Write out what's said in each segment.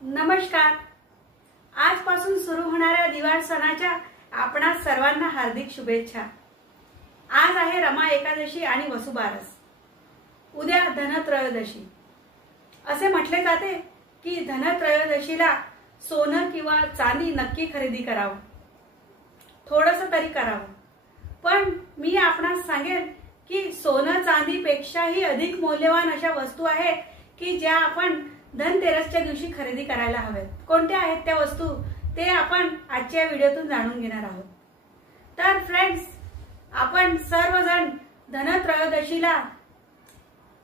नमस्कार। आजपासून सुरू होणाऱ्या दिवाळ सणाच्या आपणा सर्वांना हार्दिक शुभेच्छा। आज आहे रमा एकादशी आणि वसुबारस। उद्या धनत्रयोदशी। असे म्हटले जाते की धनत्रयोदशीला सोनं किंवा चांदी नक्की खरेदी करावं, थोडंसं तरी करावं। पण मी आपणास सांगेन की सोनं चांदीपेक्षाही अधिक मौल्यवान अशा वस्तू आहेत की ज्या आपण धनतेरसच्या दिवशी खरेदी करायला हव्यात। कोणत्या आहेत त्या वस्तू ते आपण आजच्या व्हिडिओतून जाणून घेणार आहोत। तर फ्रेंड्स, आपण सर्वजण धनत्रयोदशीला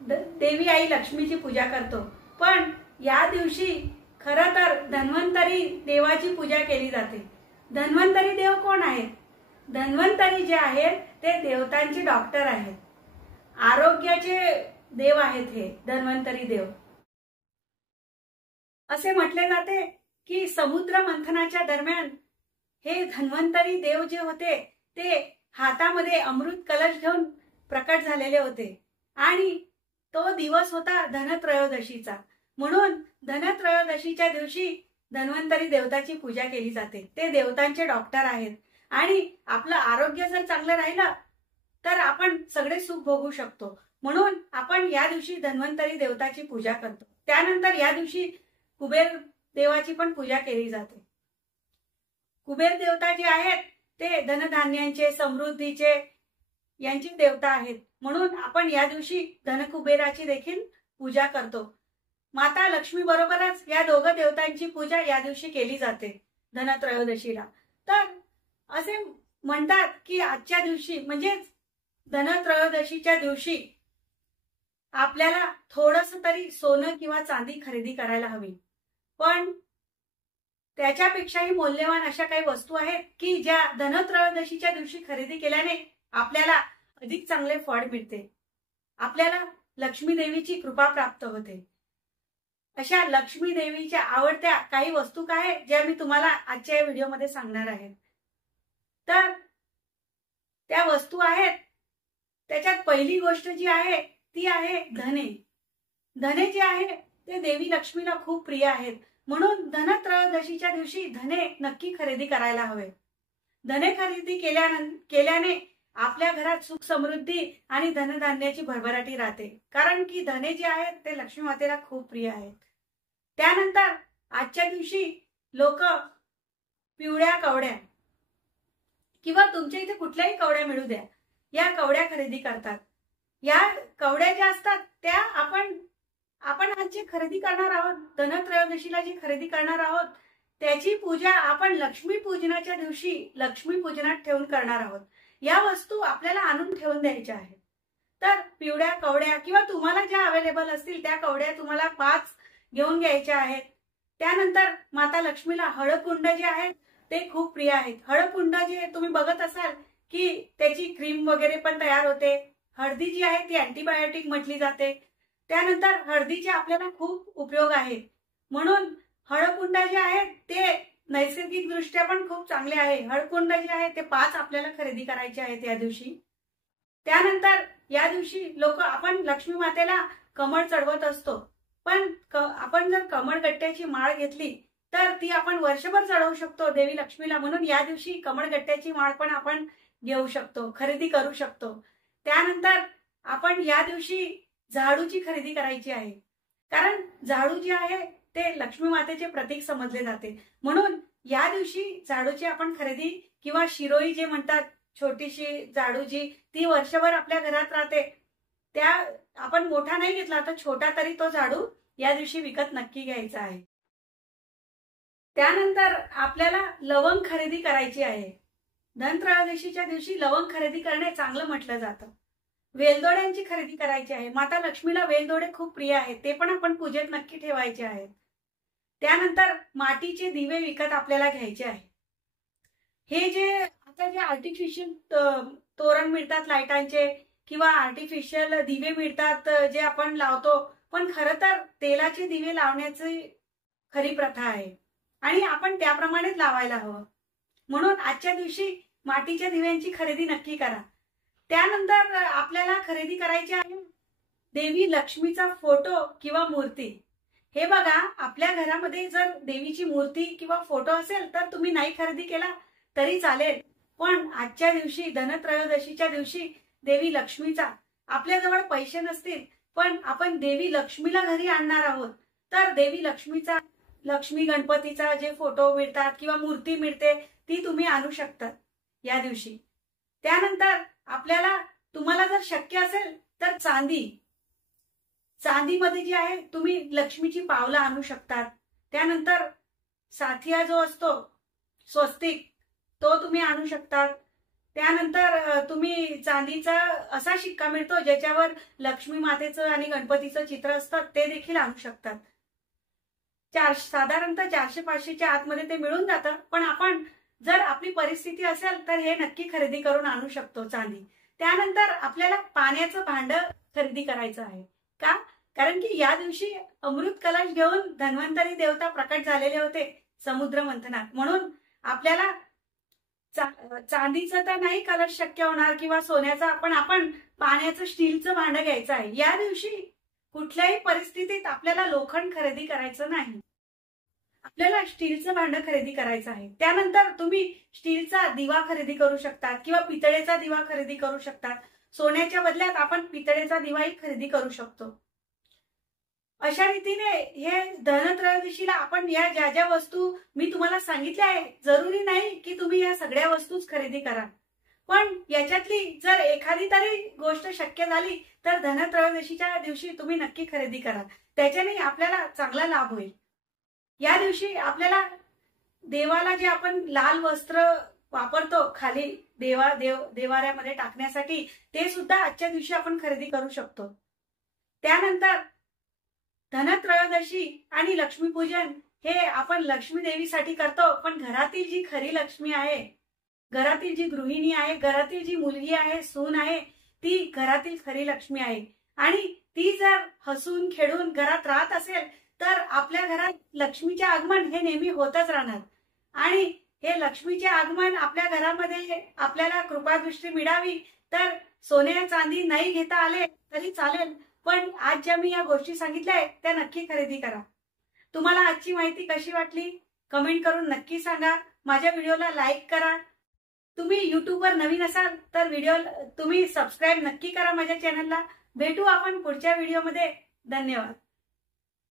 देवी आई लक्ष्मीची पूजा करतो, पण या दिवशी खरं तर धन्वंतरी देवाची पूजा केली जाते। धन्वंतरी देव कोण आहेत? धन्वंतरी जे आहेत ते देवतांचे डॉक्टर आहेत, आरोग्याचे देव आहेत हे धन्वंतरी देव। असे म्हटले जाते की समुद्र मंथनाच्या दरम्यान हे धन्वंतरी देव जे होते ते हातामध्ये अमृत कलश घेऊन प्रकट झालेले होते आणि तो दिवस होता धनत्रयोदशीचा। म्हणून धनत्रयोदशीच्या दिवशी धन्वंतरी देवताची पूजा केली जाते। ते देवतांचे डॉक्टर आहेत आणि आपलं आरोग्य जर चांगलं राहिलं तर आपण सगळे सुख भोगू शकतो। म्हणून आपण या दिवशी धन्वंतरी देवताची पूजा करतो। त्यानंतर या दिवशी कुबेर देवाची पण पूजा केली जाते। कुबेर देवता जे आहेत ते धनधान्यांचे, समृद्धीचे यांची देवता आहेत। म्हणून आपण या दिवशी धनकुबेराची देखील पूजा करतो। माता लक्ष्मी बरोबरच या दोघं देवतांची पूजा या दिवशी केली जाते धनत्रयोदशीला। तर असे म्हणतात की आजच्या दिवशी म्हणजे धनत्रयोदशीच्या दिवशी आपल्याला थोडंसं तरी सोनं किंवा चांदी खरेदी करायला हवी। पण त्याच्यापेक्षाही मौल्यवान अशा काही वस्तू आहेत की ज्या धनत्रयोदशीच्या दिवशी खरेदी केल्याने आपल्याला अधिक चांगले फळ मिळते, आपल्याला लक्ष्मी देवीची कृपा प्राप्त होते। अशा लक्ष्मी देवीच्या आवडत्या काही वस्तू काय ज्या मी तुम्हाला आजच्या या व्हिडिओमध्ये सांगणार आहे। तर त्या वस्तू आहेत, त्याच्यात पहिली गोष्ट जी आहे ती आहे धने। धने जे आहे ते देवी लक्ष्मीला खूप प्रिय आहेत। म्हणून धनत्रयोदशीच्या दिवशी धने नक्की खरेदी करायला हवे। धने खरेदी केल्याने आपल्या घरात सुख समृद्धी आणि धनधान्याची भरभराटी राहते, कारण की धने जे आहेत ते लक्ष्मी मातेला खूप प्रिय आहेत। त्यानंतर आजच्या दिवशी लोक पिवळ्या कवड्या किंवा तुमच्या इथे कुठल्याही कवड्या मिळू द्या, या कवड्या खरेदी करतात। या कवड्या ज्या असतात त्या आपण आज जे खरेदी करणार आहोत, धनत्रयोदशीला जी खरेदी करणार आहोत त्याची पूजा आपण लक्ष्मी पूजनाच्या दिवशी लक्ष्मी पूजनात ठेवून करणार आहोत। या वस्तू आपल्याला आणून ठेवून द्यायच्या आहेत। तर पिवळ्या कवड्या किंवा तुम्हाला ज्या अवेलेबल असतील त्या कवड्या तुम्हाला 5 घेऊन घ्यायच्या आहेत। त्यानंतर माता लक्ष्मीला हळकुंड जे आहेत ते खूप प्रिय आहेत। हळकुंड जे तुम्ही बघत असाल की त्याची क्रीम वगैरे पण तयार होते। हळदी जी आहे ती अँटीबायोटिक म्हटली जाते। त्यानंतर हळदीचे आपल्याला खूप उपयोग आहेत। म्हणून हळकुंड जे आहेत ते नैसर्गिक दृष्ट्या पण खूप चांगले आहे। हळकुंड जे आहे ते 5 आपल्याला खरेदी करायचे आहेत या दिवशी। त्यानंतर या दिवशी लोक आपण लक्ष्मी मातेला कमळ चढवत असतो, पण आपण जर कमळगट्ट्याची माळ घेतली तर ती आपण वर्षभर चढवू शकतो देवी लक्ष्मीला। म्हणून या दिवशी कमळगट्ट्याची माळ पण आपण घेऊ शकतो, खरेदी करू शकतो। त्यानंतर आपण या दिवशी झाडूची खरेदी करायची आहे, कारण झाडू जे आहे ते लक्ष्मी मातेचे प्रतीक समजले जाते। म्हणून या दिवशी झाडूची आपण खरेदी किंवा शिरोई जे म्हणतात, छोटीशी झाडू जी ती वर्षभर आपल्या घरात राहते, त्या आपण मोठा नाही घेतला तर छोटा तरी तो झाडू या दिवशी विकत नक्की घ्यायचा आहे। त्यानंतर आपल्याला लवंग खरेदी करायची आहे। धनत्रयोदशीच्या दिवशी लवंग खरेदी करणे चांगलं म्हटलं जातं। वेलदोड्यांची खरेदी करायची आहे। माता लक्ष्मीला वेलदोडे खूप प्रिय आहेत, ते पण आपण पूजेत नक्की ठेवायचे आहेत। त्यानंतर मातीचे दिवे विकत आपल्याला घ्यायचे आहे। हे जे आता जे आर्टिफिशियल तोरण मिळतात लाईटांचे किंवा आर्टिफिशियल दिवे मिळतात जे आपण लावतो, पण खरं तर तेलाचे दिवे लावण्याची खरी प्रथा आहे आणि आपण त्याप्रमाणेच लावायला हवं। म्हणून आजच्या दिवशी मातीच्या दिव्यांची खरेदी नक्की करा। त्यानंतर आपल्याला खरेदी करायची आहे देवी लक्ष्मीचा फोटो किंवा मूर्ती। हे बघा, आपल्या घरामध्ये जर देवीची मूर्ती किंवा फोटो असेल तर तुम्ही नाही खरेदी केला तरी चालेल, पण आजच्या दिवशी धनत्रयोदशीच्या दिवशी देवी लक्ष्मीचा, आपल्याजवळ पैसे नसतील पण आपण देवी लक्ष्मीला घरी आणणार आहोत, तर देवी लक्ष्मीचा, लक्ष्मी गणपतीचा जे फोटो मिळतात किंवा मूर्ती मिळते ती तुम्ही आणू शकता या दिवशी. त्यानंतर आपल्याला, तुम्हाला जर शक्य असेल तर चांदीमध्ये जी आहे तुम्ही लक्ष्मीची पावलं आणू शकतात. त्यानंतर साथिया जो असतो स्वस्तिक, तो तुम्ही आणू शकतात. त्यानंतर तुम्ही चांदीचा असा शिक्का मिळतो ज्याच्यावर लक्ष्मी मातेचं आणि गणपतीचं चित्र असतं, ते देखील आणू शकतात. साधारणतः 400-500च्या आतमध्ये ते मिळून जातं, पण आपण जर आपली परिस्थिती असेल तर हे नक्की खरेदी करून आणू शकतो चांदी. त्यानंतर आपल्याला पाण्याचं भांड खरेदी करायचं आहे. का? कारण की या दिवशी अमृत कलश घेऊन धन्वंतरी देवता प्रकट झालेले होते समुद्र मंथनात, म्हणून आपल्याला चांदीचं तर नाही कलश शक्य होणार किंवा सोन्याचा, पण आपण पाण्याचं स्टीलचं भांड घ्यायचं आहे. या दिवशी कुठल्याही परिस्थितीत आपल्याला लोखंड खरेदी करायचं नाही, आपल्याला स्टीलचं भांड खरेदी करायचं आहे. त्यानंतर तुम्ही स्टीलचा दिवा खरेदी करू शकतात किंवा पितळेचा दिवा खरेदी करू शकतात. सोन्याच्या बदल्यात आपण पितळेचा दिवाही खरेदी करू शकतो. अशा रीतीने हे धनत्रयोदशीला आपण या ज्या ज्या वस्तू मी तुम्हाला सांगितल्या आहे, जरुरी नाही की तुम्ही या सगळ्या वस्तूच खरेदी करा, पण याच्यातली जर एखादी तरी गोष्ट शक्य झाली तर धनत्रयोदशीच्या दिवशी तुम्ही नक्की खरेदी करा. त्याच्याने आपल्याला चांगला लाभ होईल. या दिवशी आपल्याला देवाला जे आपण लाल वस्त्र वापरतो खाली देवाऱ्यामध्ये टाकण्यासाठी, ते सुद्धा आजच्या दिवशी आपण खरेदी करू शकतो. त्यानंतर धनत्रयोदशी आणि लक्ष्मीपूजन हे आपण लक्ष्मी देवीसाठी करतो, पण घरातील जी खरी लक्ष्मी आहे, घरातील जी गृहिणी आहे, घरातील जी मुलगी आहे, सून आहे, ती घरातील खरी लक्ष्मी आहे. आणि ती जर हसून खेळून घरात राहत असेल तर आपल्या घरात लक्ष्मीचे आगमन हे नेहमी होतच राहणार. आणि हे लक्ष्मीचे आगमन आपल्या घरामध्ये आपल्याला कृपादृष्टी मिळावी तर सोने चांदी नाही घेता आले तरी चालेल, पण आज ज्या मी या गोष्टी सांगितल्या आहेत त्या नक्की खरेदी करा. तुम्हाला आजची माहिती कशी वाटली कमेंट करून नक्की सांगा. माझ्या व्हिडिओला लाईक करा. तुम्ही युट्यूबवर नवीन असाल तर व्हिडिओ तुम्ही सबस्क्राईब नक्की करा माझ्या चॅनलला. भेटू आपण पुढच्या व्हिडिओमध्ये. धन्यवाद.